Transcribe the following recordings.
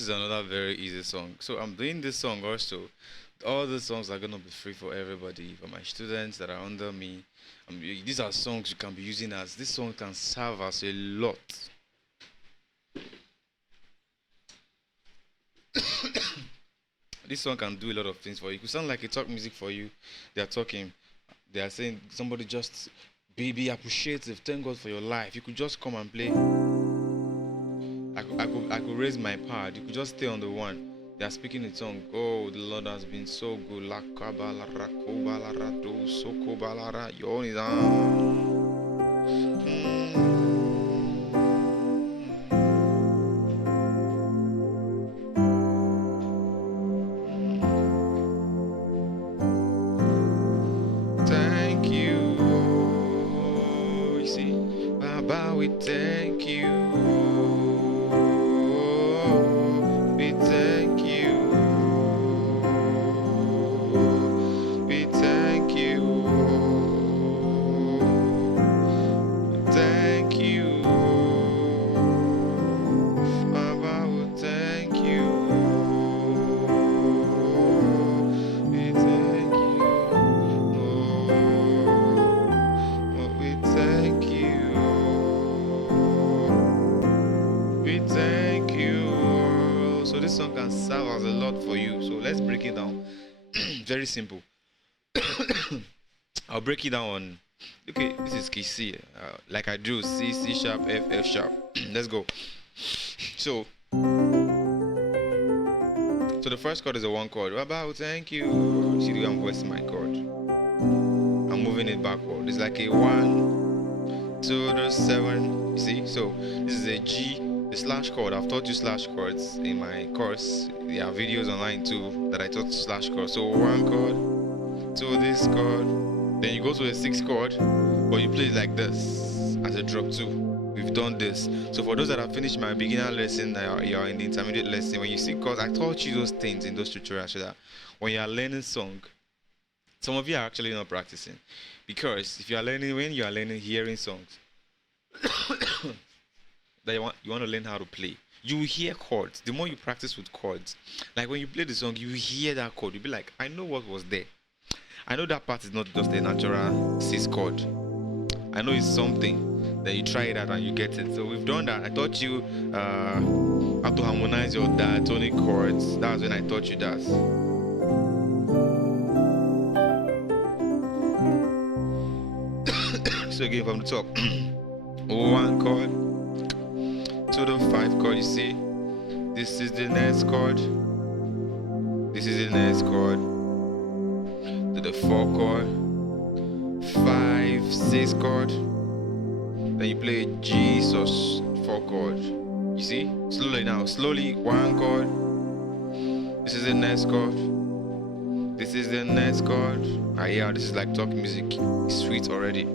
This is another very easy song. So I'm doing this song also. All the songs are gonna be free for everybody, for my students that are under me. These are songs you can be using as. This song can serve as a lot. This song can do a lot of things for you. It could sound like a talk music for you. They are talking. They are saying somebody just be appreciative. Thank God for your life. You could just come and play. I could raise my pad. You could just stay on the one. They are speaking in tongue. Oh, the Lord has been so good. Your own is Thank you. You see, Baba, we thank you. We thank you. We thank you. Thank you. Baba, we thank you. We thank you. Oh, we thank you. We thank you. So this song can serve as a lot for you. So let's break it down. Very simple. I'll break it down on. Okay, this is key C. Like I do C, C sharp, F, F sharp. Let's go. So the first chord is a one chord. Baba, thank you. See the way I'm voicing my chord. I'm moving it backward. It's like a 1, 2, 3, 7. You see? So this is a G. The slash chord, I've taught you slash chords in my course. There are videos online too that I taught slash chords. So one chord, to this chord, then you go to a 6 chord, but you play it like this as a drop 2. We've done this. So for those that have finished my beginner lesson, you're in the intermediate lesson, when you see chords, I taught you those things in those tutorials so that when you are learning song, some of you are actually not practicing. Because if you are learning, when you are learning hearing songs, that you want to learn how to play, you will hear chords. The more you practice with chords, like when you play the song, you will hear that chord. You'll be like, I know what was there. I know that part is not just a natural 6 chord. I know it's something. Then you try it out and you get it. So we've done that. I taught you how to harmonize your diatonic chords. That's when I taught you that. So again from the top, 1 chord to the 5 chord. You see, this is the next chord. This is the next chord. To the 4 chord, 5, 6 chord. Then you play G sus 4 chord. You see, slowly now, slowly 1 chord. This is the next chord. This is the next chord. Ah, yeah, this is like talk music. It's sweet already.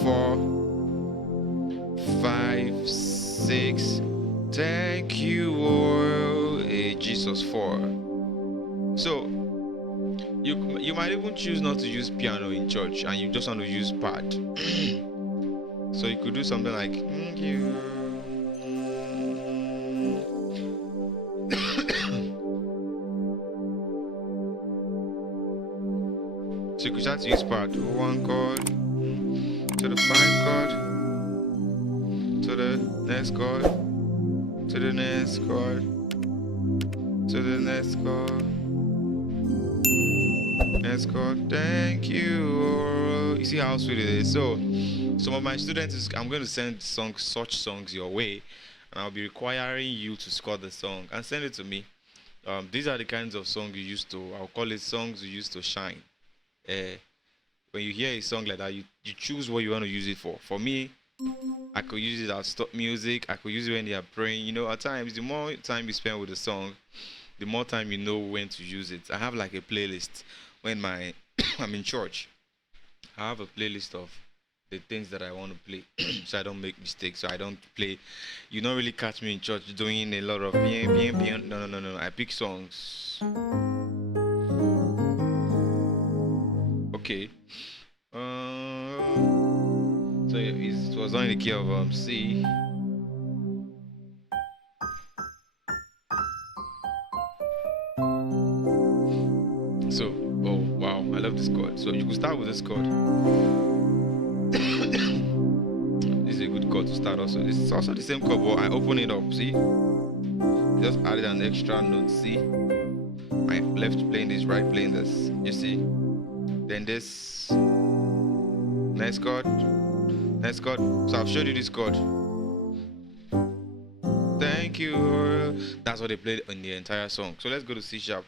4, 5, 6. Thank you, oh, Jesus 4. So you might even choose not to use piano in church and you just want to use pad. So you could do something like thank you. So you could start to use pad. 1 chord to the 5 chord, to the next chord, to the next chord, to the next chord, next chord. Thank you. You see how sweet it is. So some of my students, I'm going to send such songs your way, and I'll be requiring you to score the song and send it to me. These are the kinds of songs you used to. I'll call it songs you used to shine. When you hear a song like that, you choose what you want to use it for. For me, I could use it as stop music. I could use it when they are praying. You know, at times, the more time you spend with the song, the more time you know when to use it. I have like a playlist when I'm in church. I have a playlist of the things that I want to play, so I don't make mistakes. So I don't play. You don't really catch me in church doing a lot of No. I pick songs. Okay. So it was on the key of C. So, oh wow, I love this chord. So you could start with this chord. This is a good chord to start also. It's also the same chord, but I open it up, see? Just added an extra note, see? My left playing this, right playing this, you see? Then this, next chord. So I've showed you this chord. Thank you. That's what they played in the entire song. So let's go to C sharp.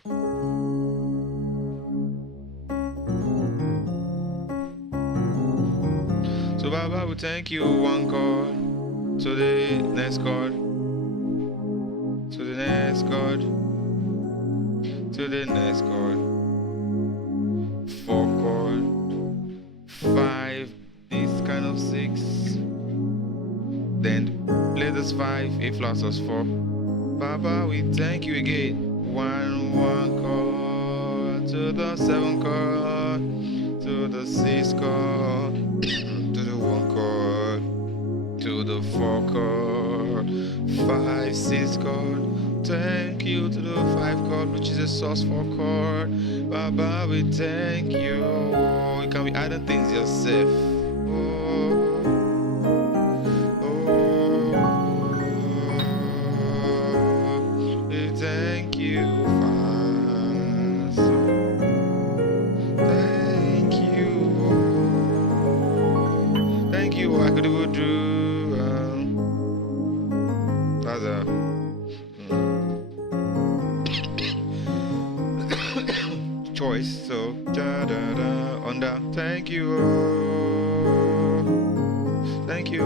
So Baba will thank you one chord to the next chord, to the next chord, to the next chord, 4 chord, 5, this kind of 6, then play this 5, A flat sus 4. Baba, we thank you again. 1 chord to the 7 chord, to the 6 chord, to the 1 chord, to the 4 chord, 5, 6 chord. Thank you to the 5 chord, which is a sus 4 chord. Baba, we thank you. You can be adding things yourself. We thank you, Father. Thank you. I could do. That's a choice. So da da da under. Thank you. Thank you.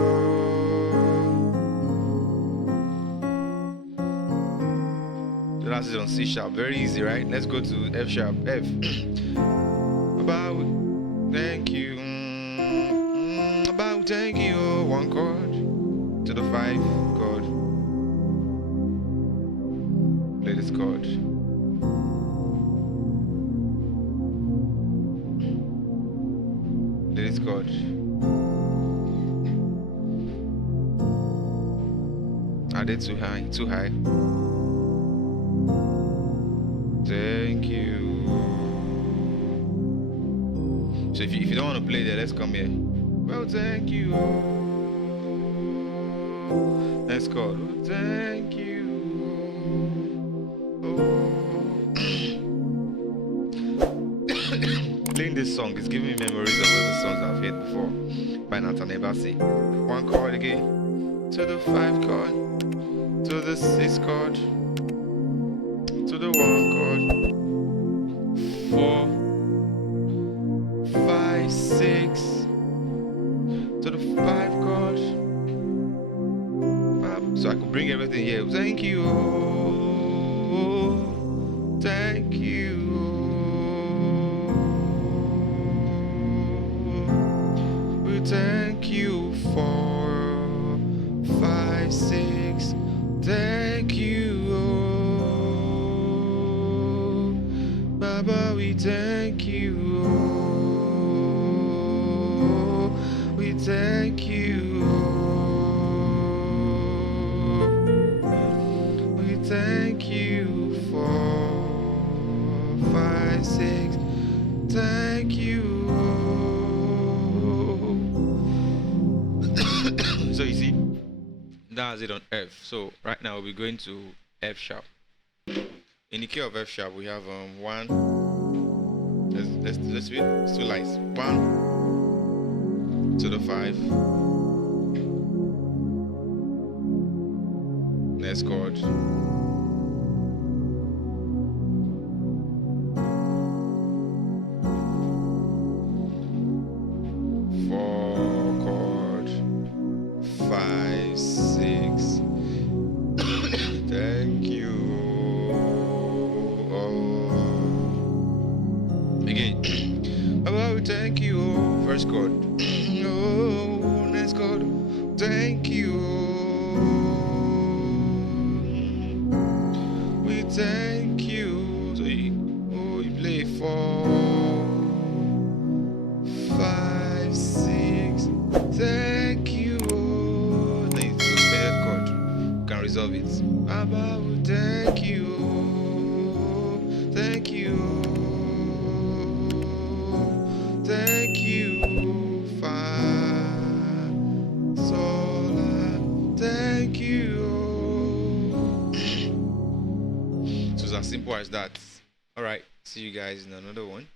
So that's it on C sharp. Very easy, right? Let's go to F sharp. F. About thank you. About thank you. 1 chord to the 5 chord. Play this chord. Play this chord. I did too high. Too high. Thank you. So if you don't want to play there, let's come here. Well, thank you. Next chord. Well, thank you. Playing this song is giving me memories of other songs I've heard before by NATHANIEL BASSEY. 1 chord again, to the 5 chord, to the 6 chord, to the 1 chord, 4, 5, 6, to the 5 chord. So I could bring everything here. Thank you. Thank you. We thank you for 5, 6. Thank you. Baba, we thank you. We thank you. We thank you for 5, 6. Thank you. So you see, that's it on F. So right now we're going to F sharp. In the key of F sharp, we have 1. Let's read. It's 2 lines. 1 to the 5. Next chord. 4 chord. 5, 6. Thank you. Again. Oh, thank you. First chord. Oh, next chord. Thank you. We thank you. So you play 4, 5, 6. Thank you. Then it's suspended chord. You can resolve it. Baba, thank you. Thank you. thank you. So it's as simple as that. All right, see you guys in another one.